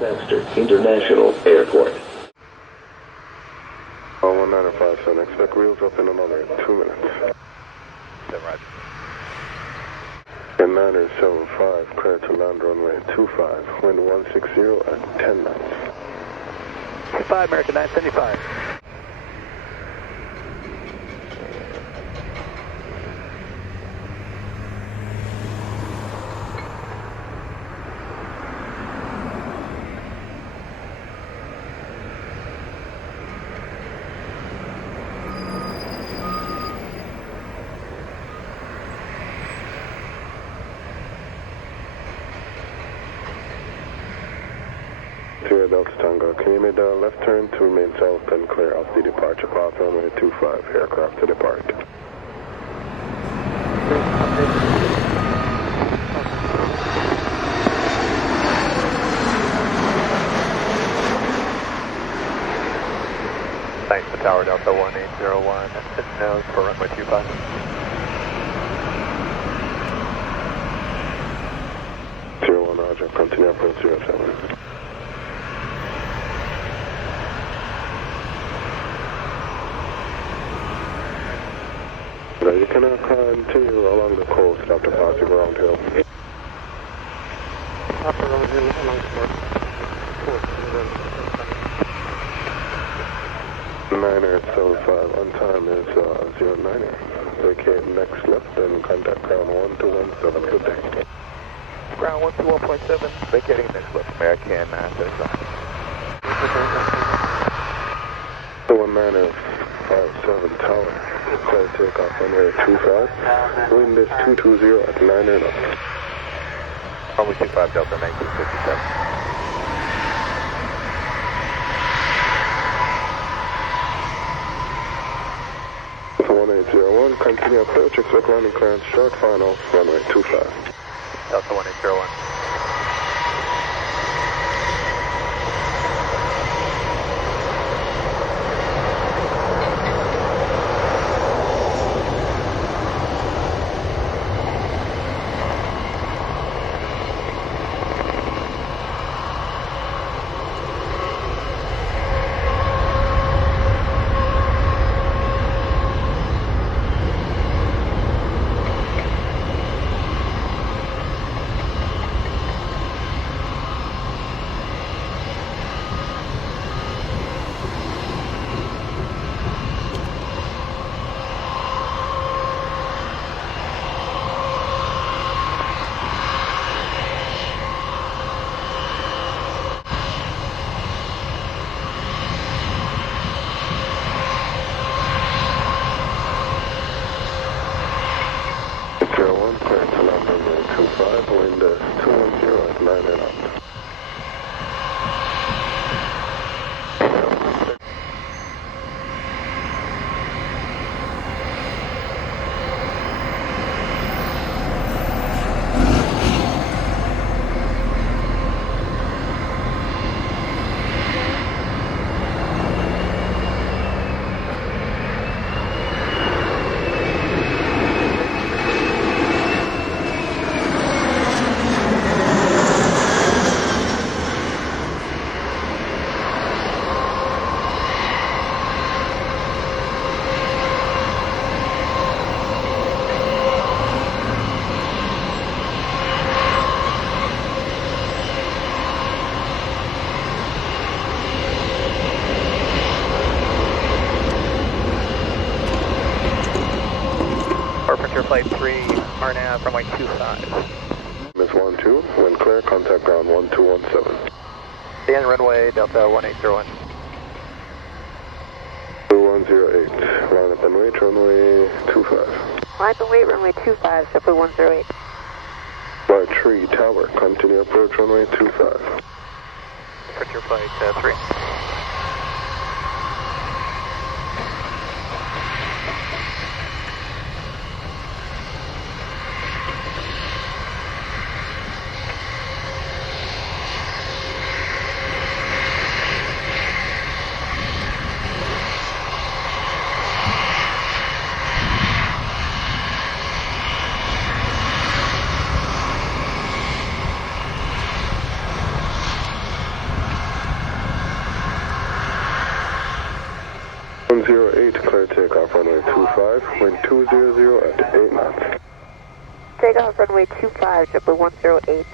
Sangster International Airport. 1957, expect wheels up in another 2 minutes. Roger. In 975, clear to land runway 25, wind 160 at 10 knots. 5 American 975. Sierra Delta Tango, can you make a left turn to remain south and clear off the departure path runway 25, aircraft to depart. Thanks to Tower Delta 1801, and nose for runway 25. Roger, continue approach 07. You can continue along the coast after passing around hill. After around hill along the coast. 9875, on time is 09er. Vacate next left and contact ground 1217. Good day. Ground 121.7, vacating next left, American 935. 1957 tower. Clear takeoff runway 25. Wind is 220 at 9 knots. Runway 25 Delta 1957. So 1801, continue approach, expect landing clearance, short final, runway 25. Delta 1801. Wind 210 at 9 knots. Flight 3, RNAV, runway 25. Miss 12, when clear, contact ground 1217. The end runway, Delta 1801. 2108, line up and wait, runway 25. Line up and wait, runway 25, JetBlue 108. Flight 3, tower, continue approach, runway 25. Departure flight 3. 108, clear takeoff runway 25, wind 200 at 8 knots. Takeoff runway 25, JetBlue 108.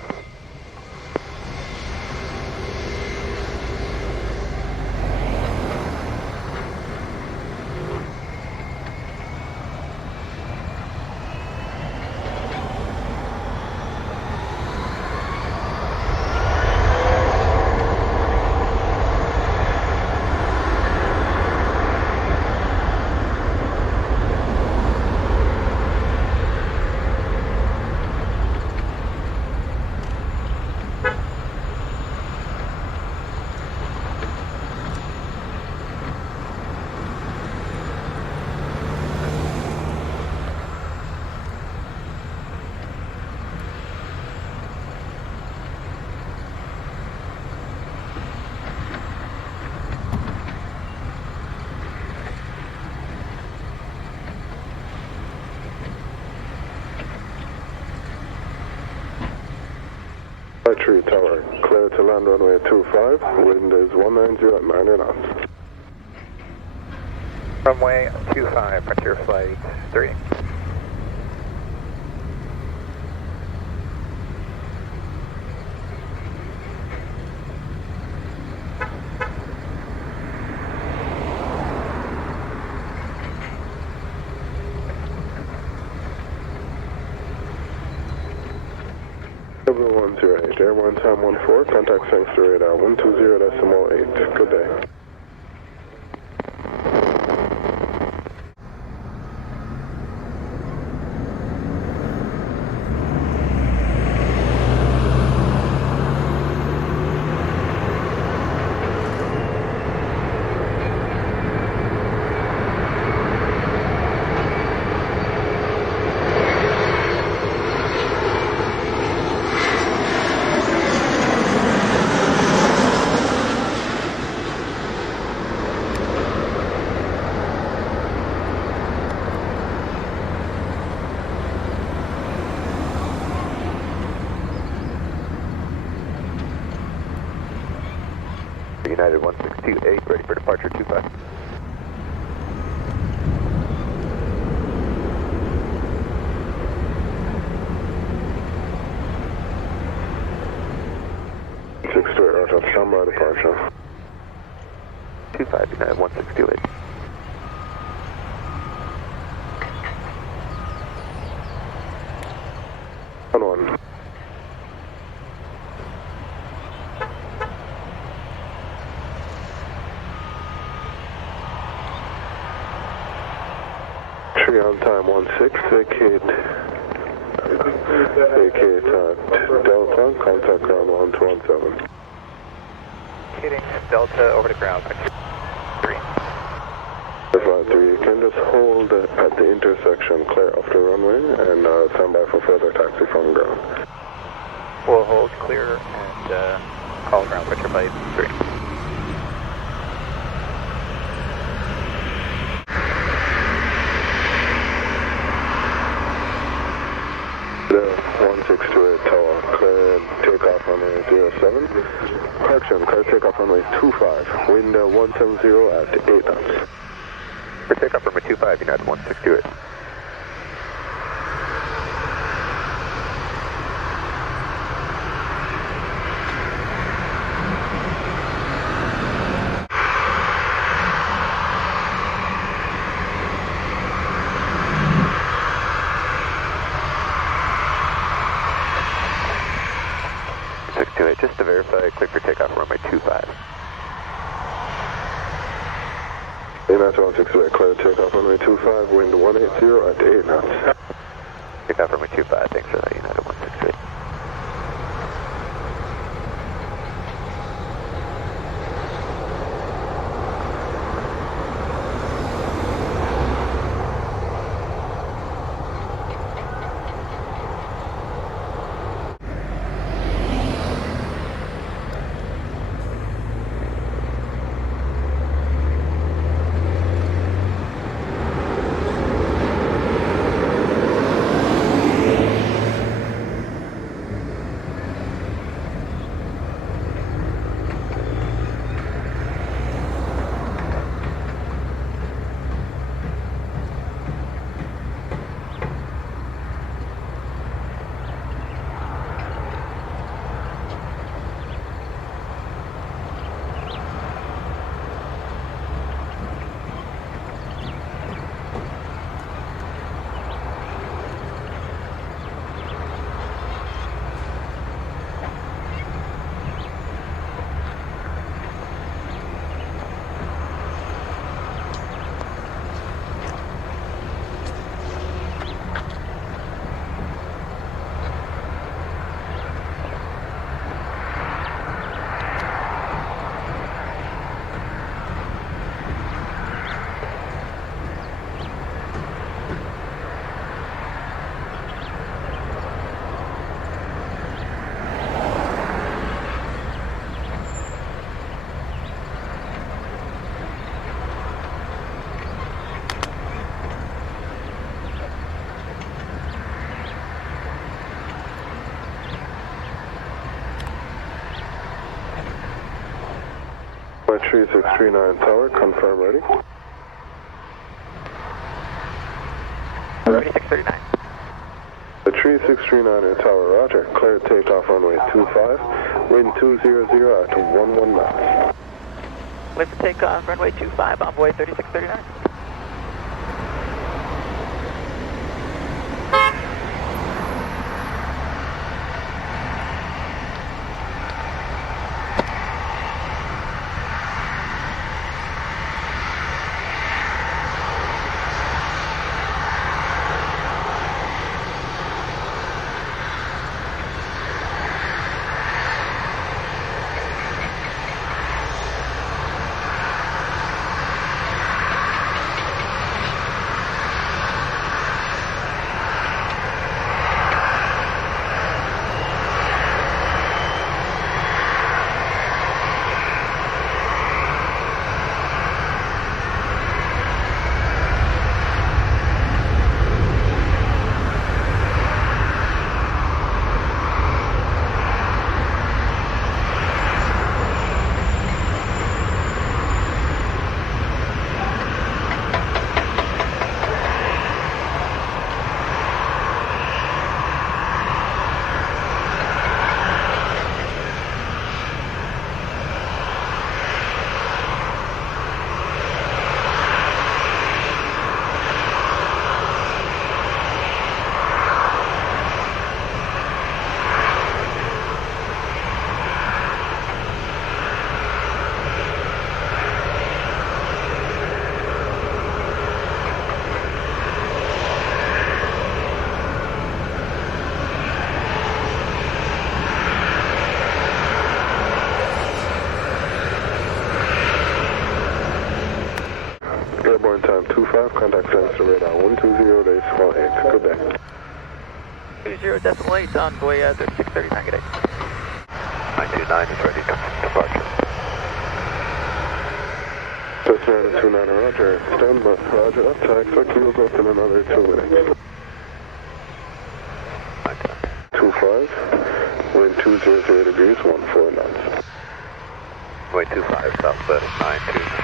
Tree Tower, clear to land runway 25, wind is 190 at 90 knots. Runway 25, Frontier Flight 3. JetBlue 108, airborne time 14, contact Sangster radar 120.8. Good day. United 1628, ready for departure 25. Out of standby departure. 25, United 1628. On 3 on time 16, vacate Delta, contact ground 1217. Hitting Delta over the ground, 3. Flight 3, you can just hold at the intersection clear off the runway and stand by for further taxi from ground. We'll hold clear and call ground, Frontier Flight 3. The 1628 tower, clear takeoff runway 07. Correction, clear takeoff runway 25, wind 170 at 8 knots. For takeoff runway 25, United 1628. Just to verify, clear for takeoff runway 25. United 168, clear takeoff runway 25, wind 180 at 8 knots. Takeoff runway 25, thanks for that, United 168. 3639 Tower, confirm ready. 3639. The 3639 Tower, roger. Clear takeoff runway 25, wind 200 at 11 knots. Clear for takeoff, runway 25, envoy 3639. Airborne time 25, contact Sangster radar 120.18. Good day. 20.8, envoy 3639, good day. 929 is ready to departure. Cessna 29 roger. Stand by. Roger. Up to expect to move up in another 2 minutes. 25, wind 200 degrees, 14 knots. Runway 25, southwest 929.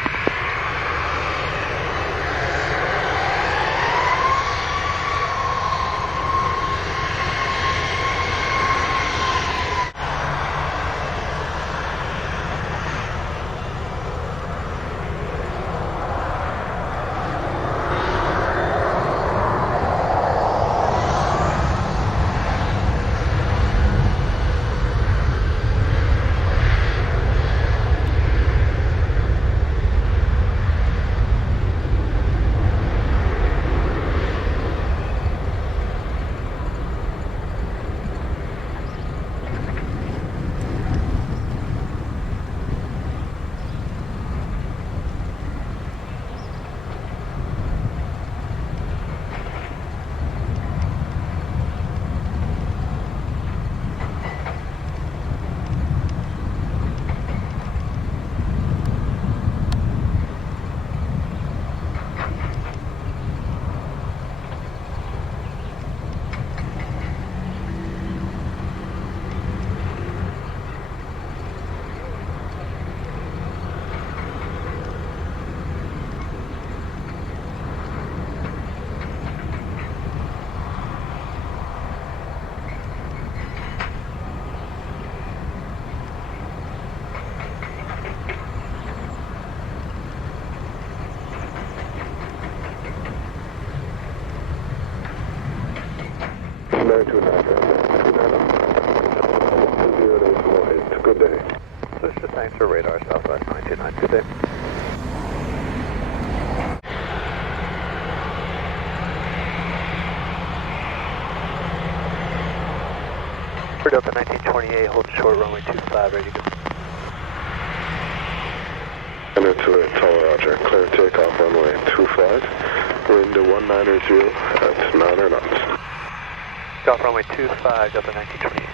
Good day. Switch to Sangster radar, southwest 929, good day. Delta 1928, hold short, runway 25, ready to go. Enter to it, Tower roger. Clear takeoff runway 25, wind 190 at 9 knots. Golf runway 25, Delta 1928.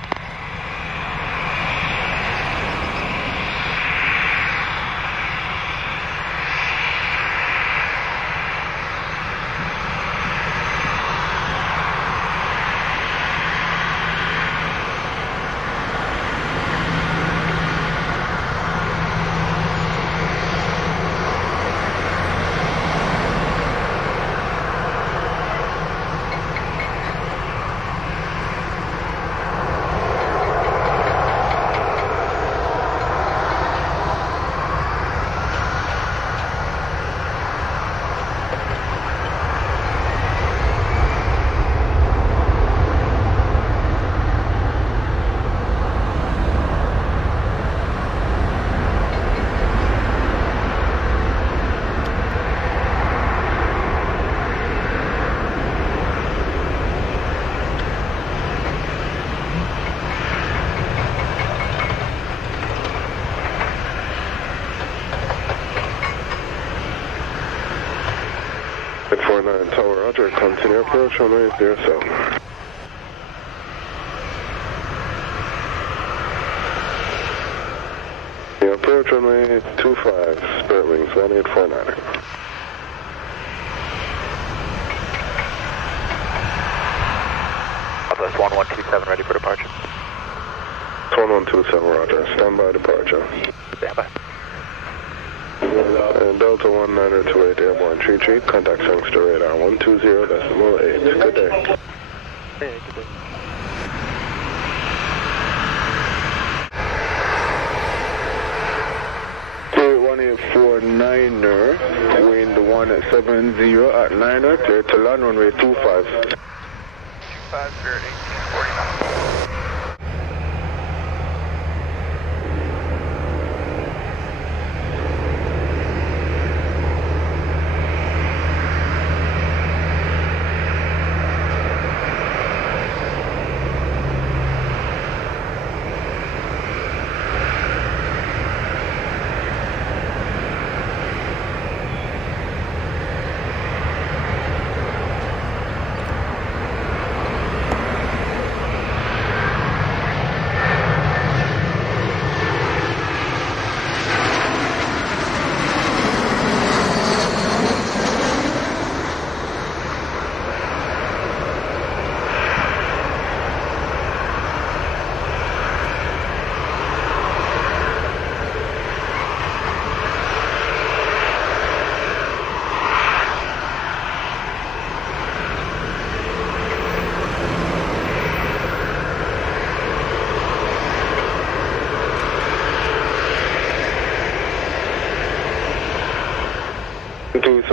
49 Tower, roger, continue approach runway 07. Approach runway 25, Spirit Wings 1849. Southwest 1127, ready for departure. 1127, roger, standby departure. Standby. And Delta 1928, airborne 33, contact Sangster radar 120.8. Good day. Hey, good day. Spirit 1849er, wind 170 at 9er, clear to land runway 25. 25, Spirit 1849.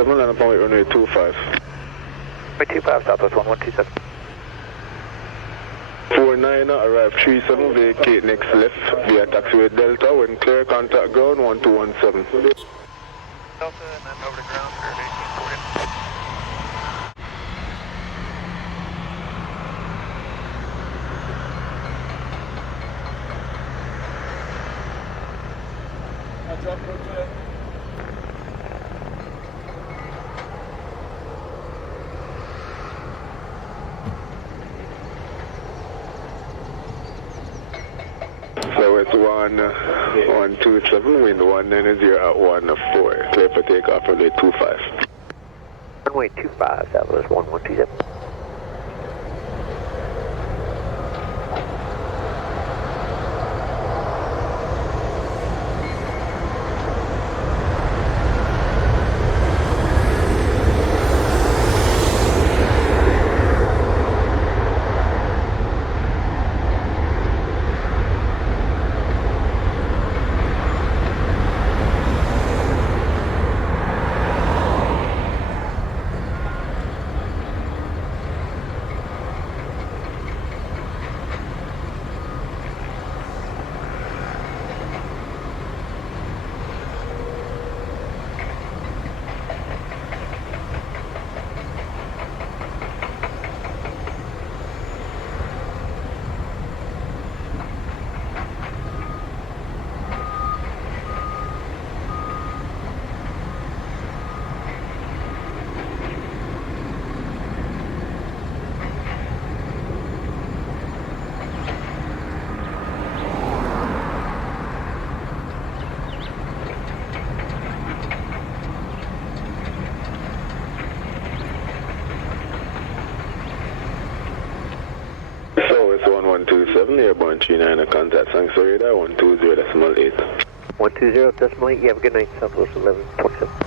Land upon runway 25. Runway 25, Southwest 1127. 49 arrive 37, vacate next left via taxiway Delta, when clear contact ground 1217. Delta and then over to ground, Spirit 1849. So it's 127, wind 190 at 14, clear for takeoff runway 25. Runway 25, Southwest 1127. So it's 1127, airborne 39, contact Sangster radar 120.8. 120.8, you have a good night, Southwest 1127.